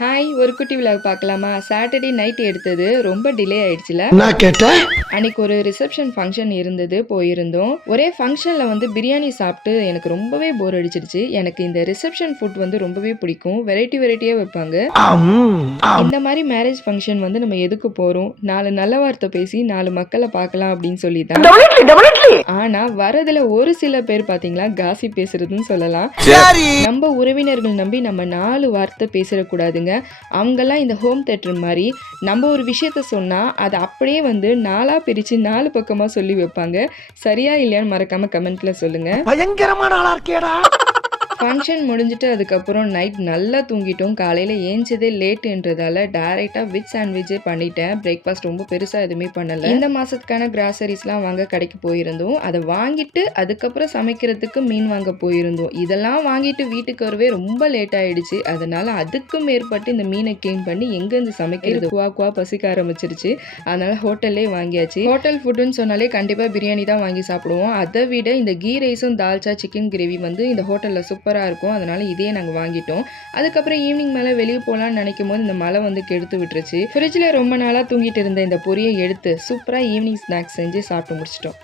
Hi ஒரு குட்டி விழாவை பார்க்கலாமா? சாட்டர்டே நைட் எடுத்தது. ரொம்ப டிலே ஆயிடுச்சுல. நான் கேட்டேன் அன்னைக்கு ஒரு ரிசப்ஷன் ஃபங்க்ஷன் இருந்தது போயிருந்தோம். ஒரே ஃபங்க்ஷனில் வந்து பிரியாணி சாப்பிட்டு எனக்கு ரொம்பவே போர் அடிச்சிடுச்சு. எனக்கு இந்த ரிசப்ஷன் ஃபுட் வந்து ரொம்பவே பிடிக்கும். வெரைட்டி வெரைட்டியாக வைப்பாங்க. இந்த மாதிரி மேரேஜ் ஃபங்க்ஷன் வந்து நம்ம எதுக்கு போகிறோம் நாலு நல்ல வார்த்தை பேசி நாலு மக்களை பார்க்கலாம் அப்படின்னு சொல்லி தான் ஆனால் வரதுல ஒரு சில பேர் பார்த்தீங்களா? காசி பேசுறதுன்னு சொல்லலாம். நம்ம உறவினர்கள் நம்பி நம்ம நாலு வார்த்தை பேசிடக்கூடாதுங்க. அவங்கெல்லாம் இந்த ஹோம் தேட்டர் மாதிரி நம்ம ஒரு விஷயத்த சொன்னால் அதை அப்படியே வந்து நாலாக பிரித்து நாலு பக்கமாக சொல்லி வைப்பாங்க. சரியா இல்லையான்னு மறக்காமல் கமெண்ட்டில் சொல்லுங்கள் பயங்கரமான ஆளாக இருக்கேடா. ஃபங்க்ஷன் முடிஞ்சிட்டு அதுக்கப்புறம் நைட் நல்லா தூங்கிட்டோம். காலையில் ஏஞ்சதே லேட்டுன்றதால டேரெக்டாக வித் சாண்ட்விச்சே பண்ணிட்டேன். பிரேக்ஃபாஸ்ட் ரொம்ப பெருசாக எதுவுமே பண்ணலை. இந்த மாதத்துக்கான கிராசரிஸ்லாம் வாங்க கடைக்கு போயிருந்தோம். அதை வாங்கிட்டு அதுக்கப்புறம் சமைக்கிறதுக்கு மீன் வாங்க போயிருந்தோம். இதெல்லாம் வாங்கிட்டு வீட்டுக்கு வரவே ரொம்ப லேட் ஆயிடுச்சு. அதனால அதுக்கு மேற்பட்டு இந்த மீனை க்ளீன் பண்ணி எங்கேருந்து சமைக்கிறது? குவா குவா பசிக்க ஆரம்பிச்சிருச்சு. அதனால ஹோட்டல்லே வாங்கியாச்சு. ஹோட்டல் ஃபுட்டுன்னு சொன்னாலே கண்டிப்பாக பிரியாணி தான் வாங்கி சாப்பிடுவோம். அதை விட இந்த கீ ரைஸும் தால்ச்சா சிக்கன் கிரேவி வந்து இந்த ஹோட்டலில் சூப்பர் சூப்பராக இருக்கும். அதனால் இதே நாங்கள் வாங்கிட்டோம். அதுக்கப்புறம் ஈவினிங் மேலே வெளியே போகலான்னு நினைக்கும் போது இந்த மழை வந்து கெடுத்து விட்டுருச்சு. ஃப்ரிட்ஜில் ரொம்ப நாளாக தூங்கிட்டு இருந்த இந்த பொரியை எடுத்து சூப்பராக ஈவினிங் ஸ்நாக்ஸ் செஞ்சு சாப்பிட்டு முடிச்சிட்டோம்.